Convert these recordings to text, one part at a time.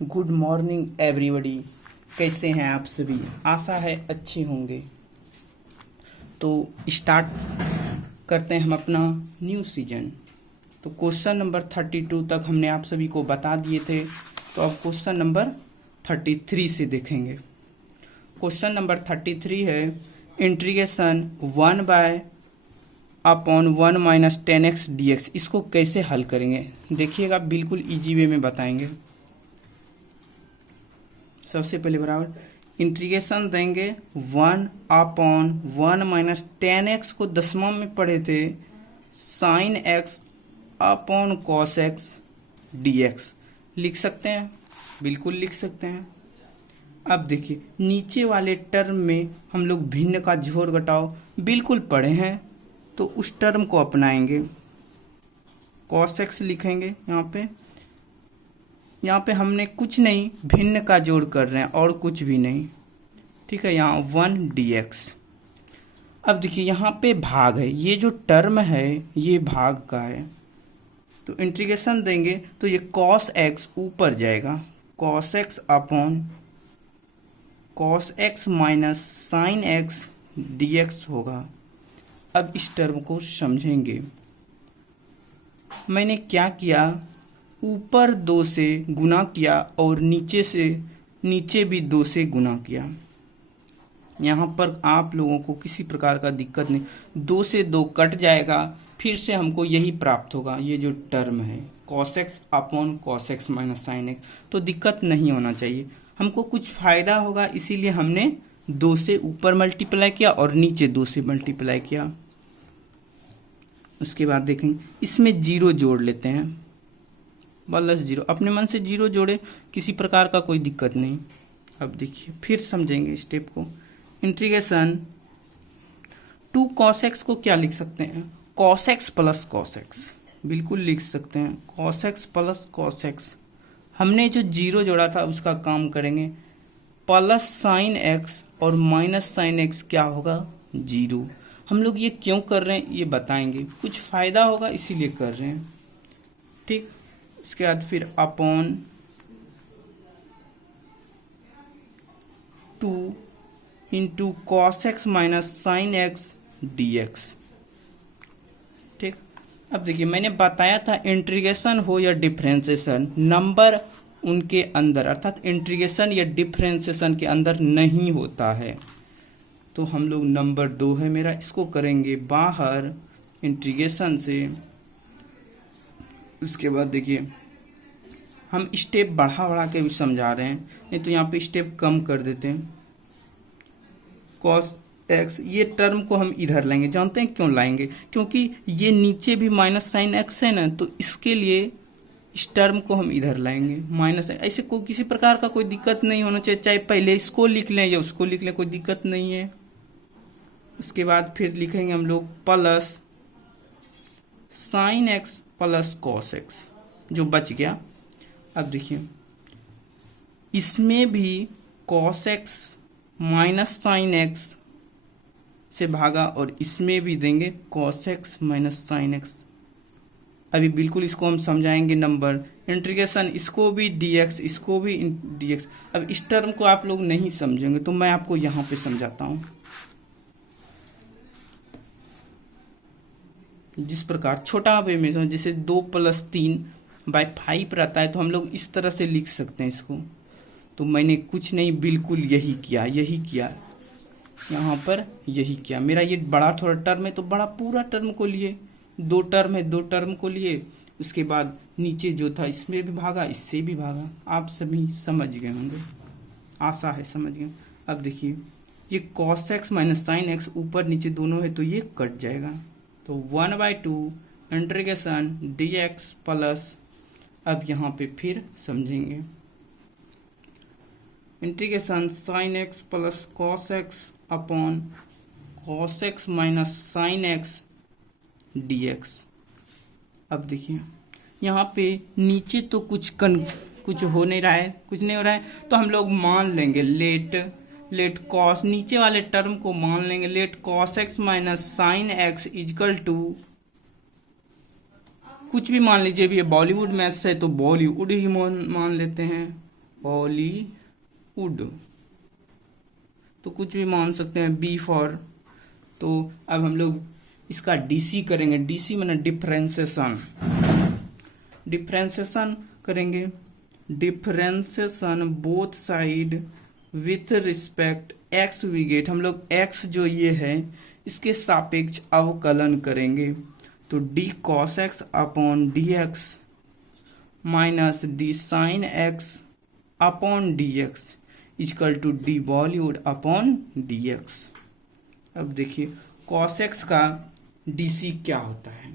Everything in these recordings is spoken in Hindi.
Good morning everybody. कैसे हैं आप सभी? आशा है अच्छे होंगे। तो स्टार्ट करते हैं हम अपना न्यू सीजन। तो क्वेश्चन नंबर 32 तक हमने आप सभी को बता दिए थे। तो अब क्वेश्चन नंबर 33 से देखेंगे। क्वेश्चन नंबर 33 है इंटीग्रेशन 1/(1 - 10x dx। इसको कैसे हल करेंगे देखिएगा, बिल्कुल इजी वे में बताएंगे। सबसे पहले बराबर इंटीग्रेशन देंगे 1/(1 - 10x को दशमलव में पढ़े थे sin x upon cos x dx। लिख सकते हैं, बिल्कुल लिख सकते हैं। अब देखिए नीचे वाले टर्म में हम लोग भिन्न का जोड़ घटाव बिल्कुल पढ़े हैं, तो उस टर्म को अपनाएंगे। cos x लिखेंगे यहाँ पे हमने कुछ नहीं, भिन्न का जोड़ कर रहे हैं और कुछ भी नहीं। ठीक है, यहाँ 1 dx। अब देखिए यहाँ पे भाग है, ये जो टर्म है ये भाग का है, तो इंटीग्रेशन देंगे तो ये cos x ऊपर जाएगा, cos x upon cos x minus sin x dx होगा। अब इस टर्म को समझेंगे। मैंने क्या किया, ऊपर 2 से गुना किया और नीचे भी 2 से गुना किया। यहाँ पर आप लोगों को किसी प्रकार का दिक्कत नहीं, 2 से 2 कट जाएगा, फिर से हमको यही प्राप्त होगा, ये जो टर्म है cos x upon cos x minus sin x। तो दिक्कत नहीं होना चाहिए, हमको कुछ फायदा होगा, इसीलिए हमने 2 से ऊपर मल्टीप्लाई किया और नीचे 2 से मल्टीप्लाई किया। उसके बाद देखेंगे इसमें 0 जोड़ लेते हैं, +0। अपने मन से 0 जोड़े, किसी प्रकार का कोई दिक्कत नहीं। अब देखिए फिर समझेंगे स्टेप को। इंटीग्रेशन 2 cos x को क्या लिख सकते हैं, cos x plus cos x, बिल्कुल लिख सकते हैं cos x plus cos x। हमने जो 0 जोड़ा था उसका काम करेंगे, प्लस sin x और माइनस sin x क्या होगा, 0। हम लोग ये क्यों कर रहे हैं ये बताएंगे, कुछ फायदा होगा इसीलिए कर रहे हैं। ठीक, इसके बाद फिर upon 2 into cos x minus sin x dx। ठीक, अब देखिए मैंने बताया था इंटीग्रेशन हो या डिफरेंशिएशन, नंबर उनके अंदर अर्थात इंटीग्रेशन या डिफरेंशिएशन के अंदर नहीं होता है। तो हम लोग नंबर 2 है मेरा, इसको करेंगे बाहर इंटीग्रेशन से। उसके बाद देखिए हम स्टेप बढ़ा के भी समझा रहे हैं, नहीं तो यहाँ पे स्टेप कम कर देते हैं। cos x ये टर्म को हम इधर लाएंगे, जानते हैं क्यों लाएंगे, क्योंकि ये नीचे भी माइनस साइन x है ना, तो इसके लिए इस टर्म को हम इधर लाएंगे माइनस। ऐसे कोई किसी प्रकार का कोई दिक्कत नहीं होना चाहिए, चाहे पहले इसको लिख लें या उसको लिख लें, कोई दिक्कत नहीं है। उसके बाद फिर लिखेंगे हम लोग plus sign x plus cos x, जो बच गया। अब देखिए इसमें भी cos x minus sin x से भागा और इसमें भी देंगे cos x minus sin x। अभी बिल्कुल इसको हम समझाएंगे नंबर इंटीग्रेशन, इसको भी dx इसको भी dx। अब इस टर्म को आप लोग नहीं समझेंगे तो मैं आपको यहाँ पे समझाता हूँ। जिस प्रकार छोटा वे में जैसे 2 + 3/5 रहता है, तो हम लोग इस तरह से लिख सकते हैं इसको। तो मैंने कुछ नहीं, बिल्कुल यही किया यहाँ पर यही किया। मेरा ये बड़ा थोड़ा टर्म है तो बड़ा पूरा टर्म को लिए, 2 टर्म है 2 टर्म को लिए। उसके बाद नीचे जो था इसमें भी भागा, इससे भी भागा। आप सभी समझ गए होंगे, आशा है समझ गए। अब देखिए ये cos x minus sin x ऊपर नीचे दोनों है तो ये कट जाएगा, तो 1/2 इंटीग्रेशन dx प्लस, अब यहाँ पे फिर समझेंगे integration sin x plus cos x upon cos x minus sin x dx। अब देखिए यहाँ पे नीचे तो कुछ हो नहीं रहा है, कुछ नहीं हो रहा है, तो हम लोग मान लेंगे लेट cos, नीचे वाले टर्म को मान लेंगे let cos x minus sin x is equal to कुछ भी मान लीजिए। भी ये बॉलीवुड मैथ्स है तो बॉलीवुड ही मान लेते हैं, बॉलीवुड, तो कुछ भी मान सकते हैं, बी फॉर। तो अब हम लोग इसका डीसी करेंगे। डीसी माने डिफरेंशिएशन, डिफरेंशिएशन करेंगे। Differentiation both side with respect x we get, हम लोग एक्स जो ये है इसके सापेक्ष अवकलन करेंगे। तो d cos x upon d x minus d sine x upon d x is equal to d Bollywood upon d x. अब देखिए कॉस एक्स का डीसी क्या होता है।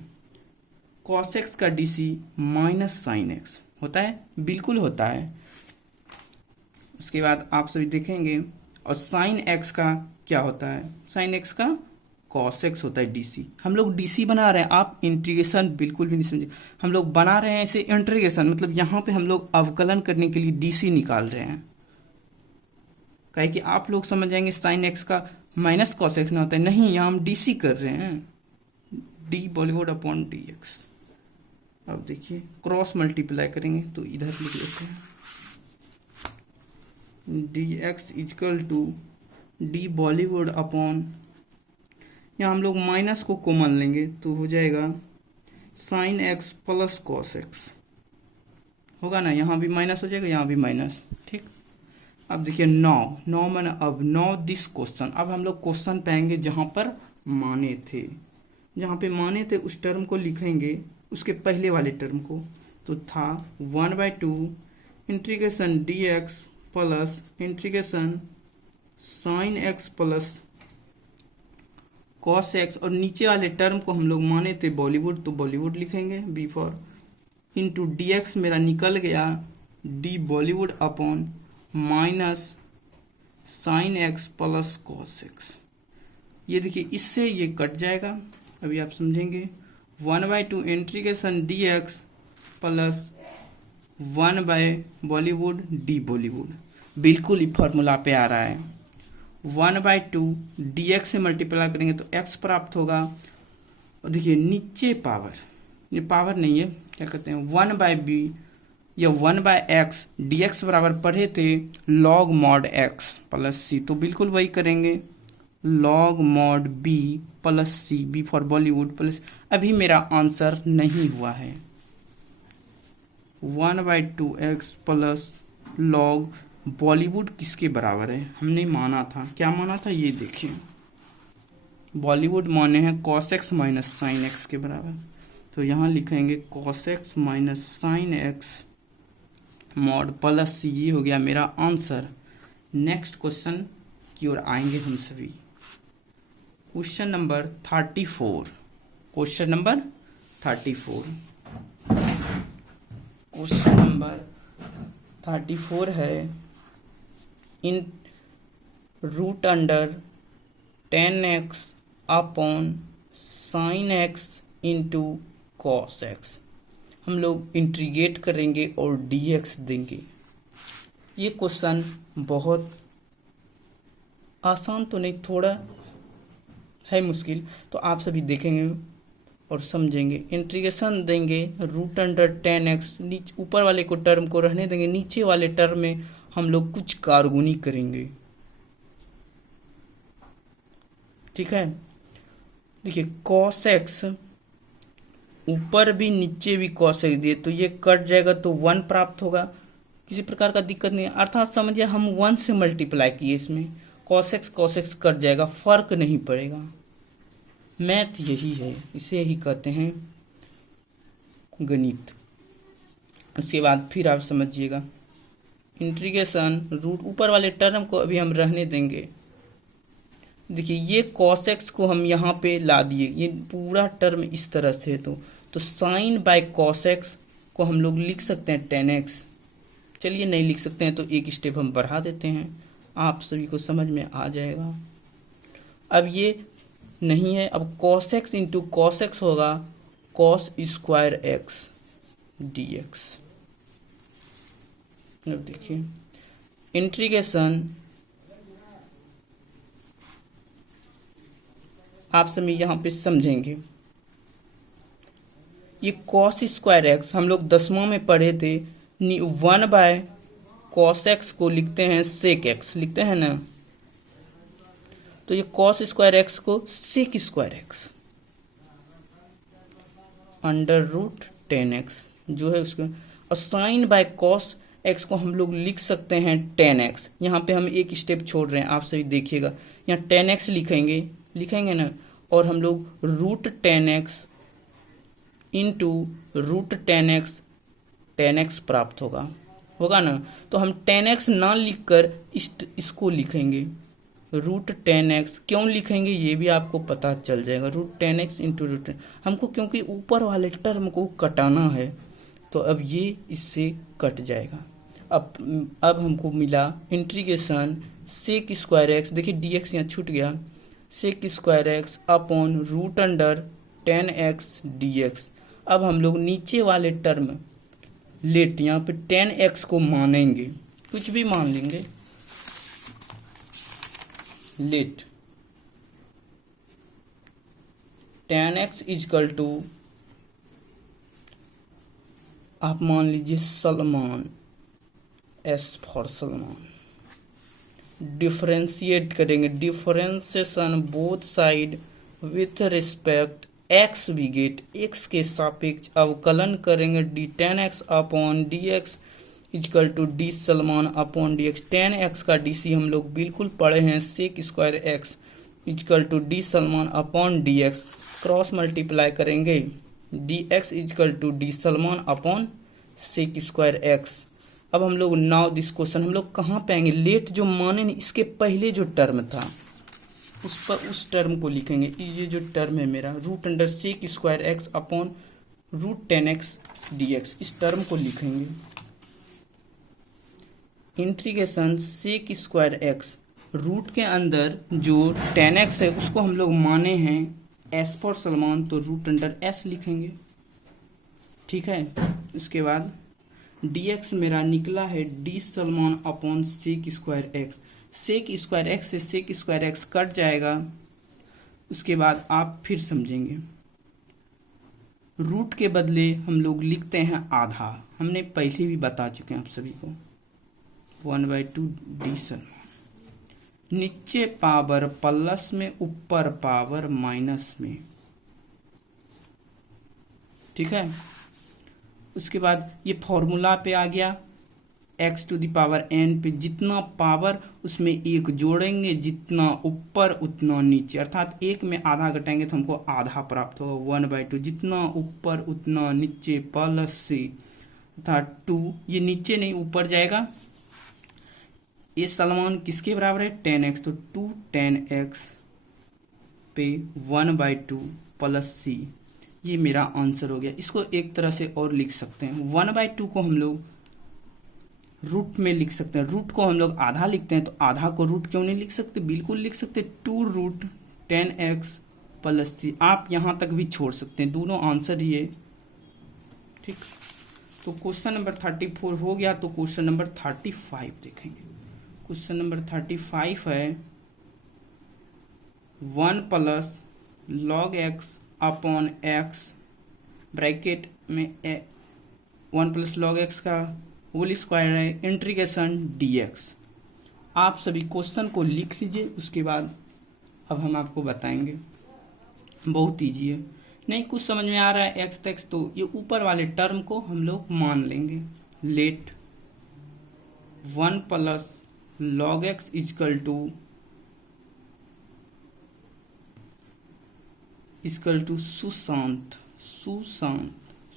कॉस एक्स का डीसी माइनस साइन एक्स होता है, बिल्कुल होता है। उसके बाद आप सभी देखेंगे। और साइन एक्स का क्या होता है, साइन एक्स का कॉस एक्स होता है डीसी। हम लोग डीसी बना रहे हैं, आप इंटीग्रेशन बिल्कुल भी नहीं समझे। हम लोग बना रहे हैं इसे इंटीग्रेशन, मतलब यहाँ पे हम लोग अवकलन करने के लिए डीसी निकाल रहे हैं। कहे कि आप लोग समझ जाएंगे साइन एक्स का माइनस कॉस एक्स ना होता है, नहीं, यहाँ हम डीसी कर रहे हैं, D Bollywood upon d x. अब देखिए क्रॉस मल्टीप्लाई करेंगे तो इधर लिख लेते हैं, d x is equal to d Bollywood upon, यहाँ हम लोग माइनस को कॉमन लेंगे तो हो जाएगा sign x plus cos x, होगा ना, यहाँ भी माइनस हो जाएगा, यहाँ भी माइनस, ठीक। अब देखिए नौ माने अब नौ दिस क्वेश्चन। अब हम लोग क्वेश्चन पाएंगे जहाँ पर माने थे, जहाँ पे माने थे उस टर्म को लिखेंगे, उसके पहले वाले टर्म को। तो था 1/2 integration D x plus integration sign x plus cos x, और नीचे वाले टर्म को हम लोग माने थे बॉलीवुड, तो बॉलीवुड लिखेंगे b for, into d x मेरा निकल गया d Bollywood upon minus sine x plus cos x. ये देखिए इससे ये कट जाएगा, अभी आप समझेंगे। 1/2 integration D x plus 1 Bollywood D Bollywood, बिल्कुल ही फॉर्मूला पे आ रहा है। 1/2 डी एक्स से मल्टीप्लाई करेंगे तो एक्स प्राप्त होगा। और देखिए नीचे पावर, ये पावर नहीं है, क्या कहते हैं, 1/b या 1/x डी एक्स बराबर पढ़े थे log mod x plus c, तो बिल्कुल वही करेंगे, log mod b plus c, b for Bollywood plus. अभी मेरा आंसर नहीं हुआ है, 1/2x प्लस लॉग बॉलीवुड किसके बराबर है, हमने माना था, क्या माना था, ये देखिए बॉलीवुड माने हैं cos x minus sine x के बराबर। तो यहाँ लिखेंगे cos x minus sine x mod plus c, ये हो गया मेरा आंसर। नेक्स्ट क्वेश्चन की ओर आएंगे हम सभी। Question number 34, question number 34, question number 34 है, इन root under 10x upon sine x into cos x, हम लोग इंटीग्रेट करेंगे और dx देंगे। ये क्वेश्चन बहुत आसान तो नहीं, थोड़ा है मुश्किल, तो आप सभी देखेंगे और समझेंगे। इंटीग्रेशन देंगे रूट अंडर 10x, नीचे ऊपर वाले को टर्म को रहने देंगे, नीचे वाले टर्म में हम लोग कुछ कारगुनी करेंगे, ठीक है। देखिए cos x ऊपर भी नीचे भी cos x दिए, तो ये कट जाएगा तो 1 प्राप्त होगा, किसी प्रकार का दिक्कत नहीं है। अर्थात समझिए हम 1 से मल्टीप्लाई किए, इसमें cos x कट जाएगा, फर्क नहीं पड़ेगा। मैथ यही है, इसे ही कहते हैं गणित। उसके बाद फिर आप समझिएगा, इंटीग्रेशन रूट ऊपर वाले टर्म को अभी हम रहने देंगे। देखिए ये cos x को हम यहाँ पे ला दिए, ये पूरा टर्म इस तरह से, तो साइन बाय cos x को हम लोग लिख सकते हैं 10x। चलिए नहीं लिख सकते हैं तो एक स्टेप हम बढ़ा देते हैं, आप सभी को समझ में आ जाएगा। अब ये नहीं है, अब cos x into cos x होगा cos स्क्वायर x dx। अब देखिए इंटीग्रेशन, आप सभी यहाँ पे समझेंगे, ये cos स्क्वायर एक्स हम लोग 10वां में पढ़े थे, 1 कॉस एक्स को लिखते हैं सेक एक्स, लिखते हैं ना, तो ये कॉस स्क्वायर एक्स को sec square x under root 10x जो है उसको, और साइन बाय कॉस एक्स को हम लोग लिख सकते हैं 10x। यहाँ पे हम एक स्टेप छोड़ रहे हैं, आप सभी देखिएगा, यहाँ 10x लिखेंगे ना, और हम लोग root 10x into root 10x प्राप्त होगा ना। तो हम 10x ना लिखकर इसको लिखेंगे रूट 10x। क्यों लिखेंगे ये भी आपको पता चल जाएगा, रूट 10x इंटू रूट 10। हमको क्योंकि ऊपर वाले टर्म को कटाना है, तो अब ये इससे कट जाएगा। अब हमको मिला इंटीग्रेशन सेक स्क्वायर एक्स, देखिए dx यहाँ छूट गया, sec square x upon root under 10x dx। अब हम लोग नीचे वाले टर्म लेट यहाँ पे 10x को मानेंगे, कुछ भी मान लेंगे, लेट 10x इजकल टू, आप मान लीजिए Salman, S for Salman. Differentiate करेंगे, differentiation both side with respect x we get, x के सापेक्ष अवकलन करेंगे d 10x upon d x is equal to d Salman upon d x. 10x का डी सी हम लोग बिल्कुल पढ़े हैं, sec square x is equal to d Salman upon d x, cross multiply करेंगे d x is equal to d Salman upon sec square x. अब हम लोग नाउ दिस क्वेश्चन हम लोग कहाँ पे आएंगे, लेट जो माने नहीं, इसके पहले जो टर्म था उस पर उस टर्म को लिखेंगे। ये जो टर्म है मेरा root under sec square x upon root 10x dx, इस टर्म को लिखेंगे। Integration sec square x, root के अंदर जो 10x है उसको हम लोग माने हैं एस फॉर सलमान, तो रूट अंडर एस लिखेंगे, ठीक है। इसके बाद dx मेरा निकला है d Salman upon sec square x, sec square x से सेक स्क्वायर एक्स कट जाएगा। उसके बाद आप फिर समझेंगे, रूट के बदले हम लोग लिखते हैं आधा, हमने पहले भी बता चुके हैं आप सभी को, 1/2 डी सलमान, नीचे पावर प्लस में ऊपर पावर माइनस में, ठीक है। उसके बाद ये फॉर्मूला पे आ गया, x to the power n पे जितना पावर उसमें एक जोड़ेंगे, जितना ऊपर उतना नीचे, अर्थात एक में आधा घटाएंगे तो हमको आधा प्राप्त होगा 1/2, जितना ऊपर उतना नीचे प्लस से, अर्थात 2, ये नीचे नहीं ऊपर जाएगा। ये सलमान किसके बराबर है 10x, तो 2 10x पे 1/2 प्लस c, ये मेरा आंसर हो गया। इसको एक तरह से और लिख सकते हैं, 1/2 को हम लोग रूट में लिख सकते हैं, रूट को हम लोग आधा लिखते हैं, तो आधा को रूट क्यों नहीं लिख सकते, बिल्कुल लिख सकते, 2 रूट 10x प्लस c। आप यहाँ तक भी छोड़ सकते हैं, दोनों आंसर ही है, ठीक। तो क्वेश्चन नंबर 34 हो गया। तो क्वेश्चन नंबर 35 देखेंगे। क्वेश्चन नंबर 35 है 1 plus log x upon x, bracket में 1 प्लस log x का होल स्क्वायर है, इंटीग्रेशन dx। आप सभी क्वेश्चन को लिख लीजिए, उसके बाद अब हम आपको बताएंगे, बहुत ईजी है। नहीं कुछ समझ में आ रहा है x तक, तो ये ऊपर वाले टर्म को हम लोग मान लेंगे, let 1 plus log x is equal to Sushant.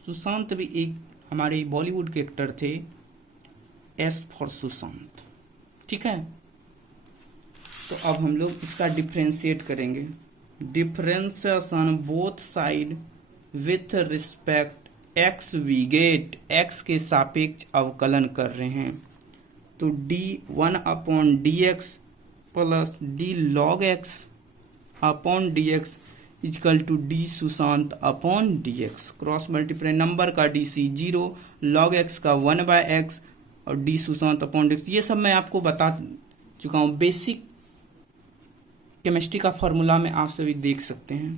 Sushant भी एक हमारे बॉलीवुड के एक्टर थे, एस फॉर सुशांत, ठीक है। तो अब हम लोग इसका डिफरेंशिएट करेंगे, differentiation both side with respect x we get, x के सापेक्ष अवकलन कर रहे हैं, तो d1 upon d x plus d log x upon d x is equal to d Sushant upon d x, cross multiply, number का डी सी 0, लॉग एक्स का 1/x और d Sushant upon d x. ये सब मैं आपको बता चुका हूँ, बेसिक केमिस्ट्री का फॉर्मूला में आप सभी देख सकते हैं।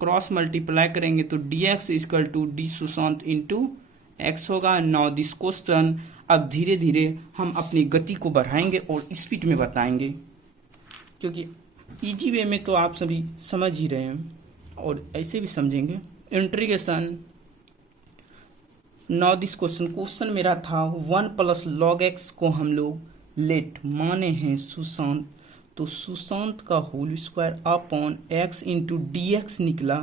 क्रॉस मल्टीप्लाई करेंगे तो d x is equal to d Sushant into x होगा। नाउ दिस क्वेश्चन अब धीरे धीरे हम अपनी गति को बढ़ाएंगे और स्पीड में बताएंगे, क्योंकि इजी वे में तो आप सभी समझ ही रहे हैं और ऐसे भी समझेंगे। इंटीग्रेशन नाउ दिस क्वेश्चन मेरा था 1 + log x को हम लोग लेट माने हैं सुशांत, तो सुशांत का whole square upon x into d x निकला,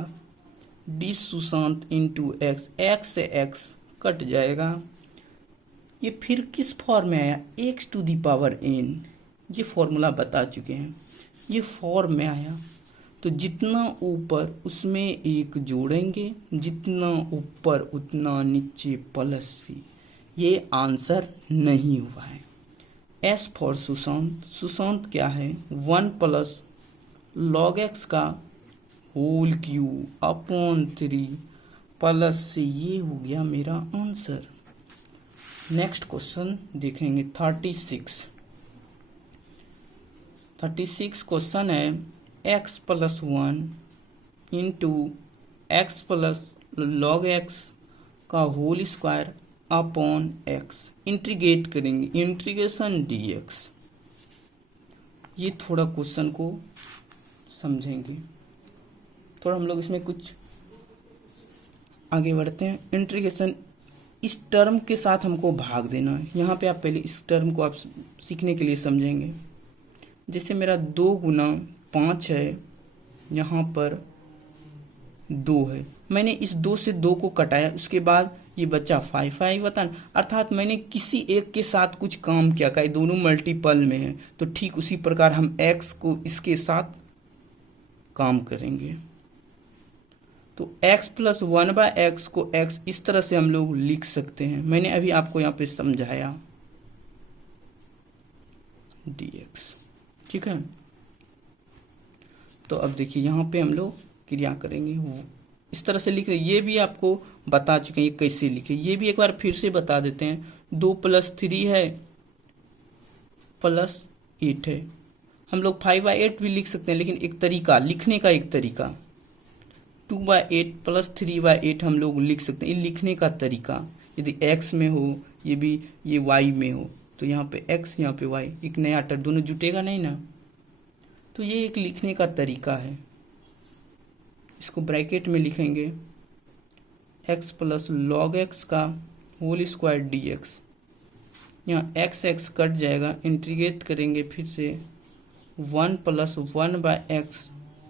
d Sushant into x, x से x कट जाएगा। ये फिर किस फॉर्म में आया, x⁴n, ये फॉर्मूला बता चुके हैं, ये फॉर्म में आया। तो जितना ऊपर उसमें एक जोड़ेंगे, जितना ऊपर उतना नीचे +c, ये आंसर नहीं हुआ है। एस फॉर सुशांत, सुशांत क्या है 1 + log x का होल क्यूब अपॉन 3 +c, ये हो गया मेरा आंसर। नेक्स्ट क्वेश्चन देखेंगे 36 क्वेश्चन है x + 1 into x plus log x का whole square upon x, integrate करेंगे, इंटीग्रेशन dx। ये थोड़ा क्वेश्चन को समझेंगे, थोड़ा हम लोग इसमें कुछ आगे बढ़ते हैं। इंटीग्रेशन, इस टर्म के साथ हमको भाग देना है। यहाँ पे आप पहले इस टर्म को आप सीखने के लिए समझेंगे। जैसे मेरा 2 × 5 है, यहाँ पर 2 है, मैंने इस 2 से 2 को कटाया, उसके बाद ये बचा 5 बताना, अर्थात मैंने किसी एक के साथ कुछ काम किया, का दोनों मल्टीपल में है, तो ठीक उसी प्रकार हम x को इसके साथ काम करेंगे। तो x + 1/x को x इस तरह से हम लोग लिख सकते हैं, मैंने अभी आपको यहाँ पे समझाया dx, ठीक है। तो अब देखिए यहाँ पे हम लोग क्रिया करेंगे, इस तरह से लिख रहे, ये भी आपको बता चुके हैं ये कैसे लिखे, ये भी एक बार फिर से बता देते हैं। 2 + 3 है +8 है, हम लोग 5/8 भी लिख सकते हैं, लेकिन एक तरीका लिखने का, एक तरीका 2/8 + 3/8 हम लोग लिख सकते हैं, ये लिखने का तरीका। यदि x में हो, ये भी ये y में हो, तो यहाँ पे x यहाँ पे y, एक नया टर्म, दोनों जुटेगा नहीं ना, तो ये एक लिखने का तरीका है। इसको ब्रैकेट में लिखेंगे x + log x का होल स्क्वायर dx, यहाँ x कट जाएगा, इंटीग्रेट करेंगे फिर से 1 + 1/x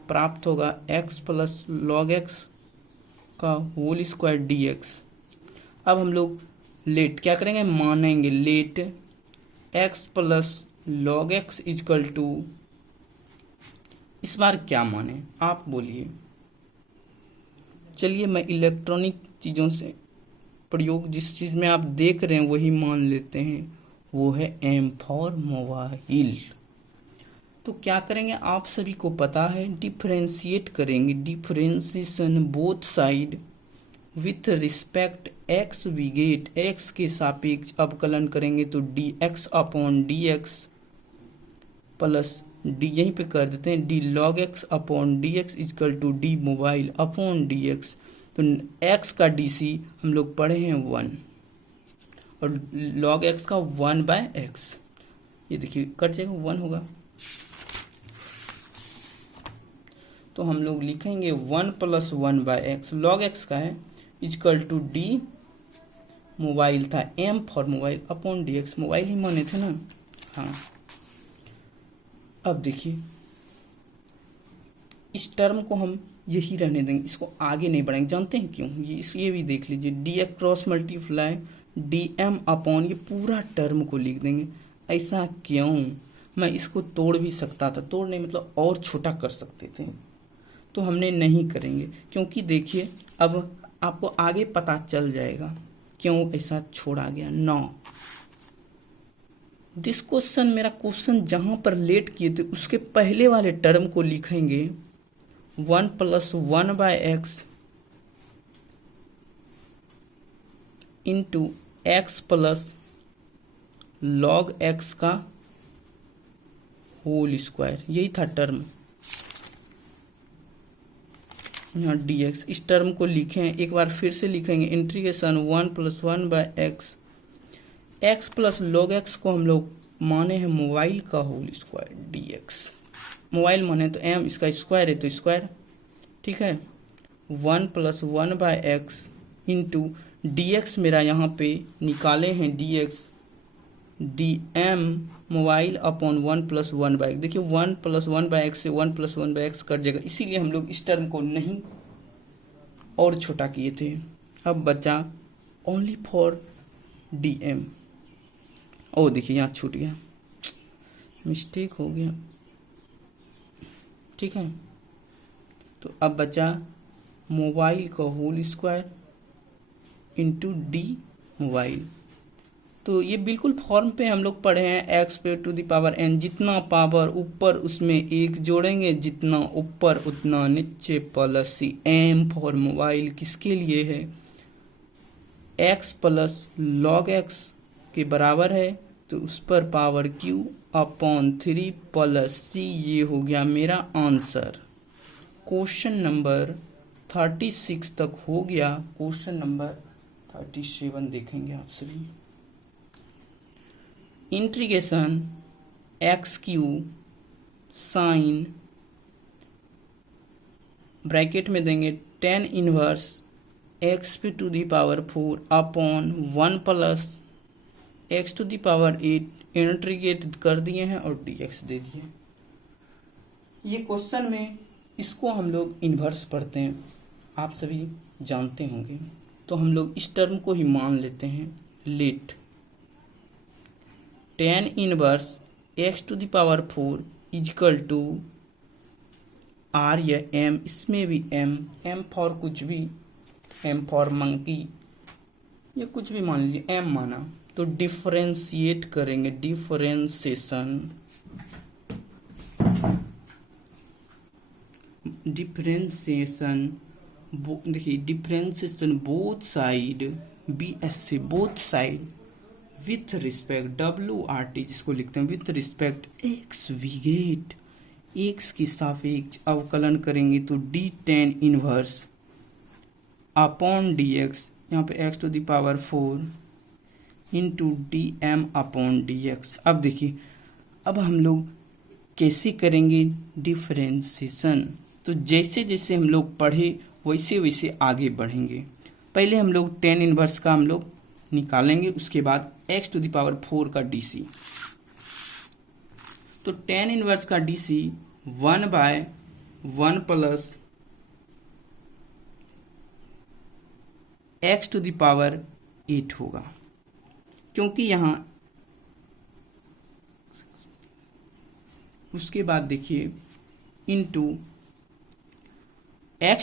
प्राप्त होगा x + log x का होल स्क्वायर dx। अब हम लोग लेट क्या करेंगे, मानेंगे लेट x + log x = इस बार क्या माने आप बोलिए। चलिए मैं इलेक्ट्रॉनिक चीज़ों से प्रयोग, जिस चीज़ में आप देख रहे हैं वही मान लेते हैं, वो है M फॉर मोबाइल। तो क्या करेंगे, आप सभी को पता है, डिफरेंशिएट करेंगे, differentiation both side with respect x we get, x के सापेक्ष अवकलन करेंगे तो dx/dx प्लस डी, यहीं पे कर देते हैं d log x/dx = d मोबाइल/dx। तो x का dc हम लोग पढ़े हैं 1 और log x का 1/x, ये देखिए कट जाएगा 1 होगा, तो हम लोग लिखेंगे 1 + 1/x, log x का है = d, मोबाइल था m for mobile dx, mobile ही माने थे ना, हाँ। अब देखिए इस टर्म को हम यही रहने देंगे, इसको आगे नहीं बढ़ाएंगे, जानते हैं क्यों, ये भी देख लीजिए, dx क्रॉस मल्टीप्लाई dm/, ये पूरा टर्म को लिख देंगे। ऐसा क्यों, मैं इसको तोड़ भी सकता था, तोड़ नहीं मतलब और छोटा कर सकते थे, तो हमने नहीं करेंगे, क्योंकि देखिए अब आपको आगे पता चल जाएगा क्यों ऐसा छोड़ा गया। 9 दिस क्वेश्चन, मेरा क्वेश्चन जहाँ पर लेट किए थे उसके पहले वाले टर्म को लिखेंगे 1 + 1/x into x + log x का होल स्क्वायर, यही था टर्म, यहाँ dx। इस टर्म को लिखें, एक बार फिर से लिखेंगे, integration 1 + 1/x x plus log x को हम लोग माने हैं मोबाइल का होल स्क्वायर dx। मोबाइल माने तो m, इसका स्क्वायर है तो स्क्वायर, ठीक है। 1 प्लस 1/x इंटू dx मेरा यहाँ पे निकाले हैं dx dm mobile upon 1 plus 1/x। देखिए 1 प्लस 1/x से 1 प्लस 1/x कट जाएगा, इसीलिए हम लोग इस टर्म को नहीं और छोटा किए थे। अब बचा ओनली फॉर dm। ओ देखिए यहाँ छूट गया, मिस्टेक हो गया, ठीक है। तो अब बचा मोबाइल का whole square into d mobile. तो ये बिल्कुल फॉर्म पे हम लोग पढ़े हैं, x पे टू द पावर n, जितना पावर ऊपर उसमें एक जोड़ेंगे, जितना ऊपर उतना नीचे प्लस सी। m फॉर मोबाइल किसके लिए है, x प्लस log x के बराबर है, तो उस पर power q upon 3 plus c. ये हो गया मेरा आंसर। क्वेश्चन नंबर 36 तक हो गया। क्वेश्चन नंबर 37 देखेंगे आप सभी। Integration x cube sine bracket में देंगे tan इनवर्स एक्स पे to the power 4 upon 1 plus x to the power 8 integrate कर दिए हैं और dx दे दिए। ये क्वेश्चन में इसको हम लोग इन्वर्स पढ़ते हैं, आप सभी जानते होंगे। तो हम लोग इस टर्म को ही मान लेते हैं, let tan inverse x to the power 4 is equal to r या m, इसमें भी m फॉर कुछ भी, m फॉर मंकी या कुछ भी मान लीजिए, m माना तो डिफरेंशिएट करेंगे, डिफरेंशिएशन देखिए डिफरेंशिएशन बोथ साइड bs से both side with respect WRT, जिसको लिखते हैं with respect x we get x की सापेक्ष अवकलन करेंगे तो d tan inverse upon dx, यहाँ पे x to the power 4 into dm upon dx। अब देखिए अब हम लोग कैसे करेंगे डिफरेंशिएशन, तो जैसे जैसे हम लोग पढ़े वैसे वैसे आगे बढ़ेंगे। पहले हम लोग tan इनवर्स का हम लोग निकालेंगे, उसके बाद x टू द पावर 4 का dc। तो tan इनवर्स का dc 1/1 plus x to the power 8 होगा, क्योंकि यहाँ उसके बाद देखिए इंटू x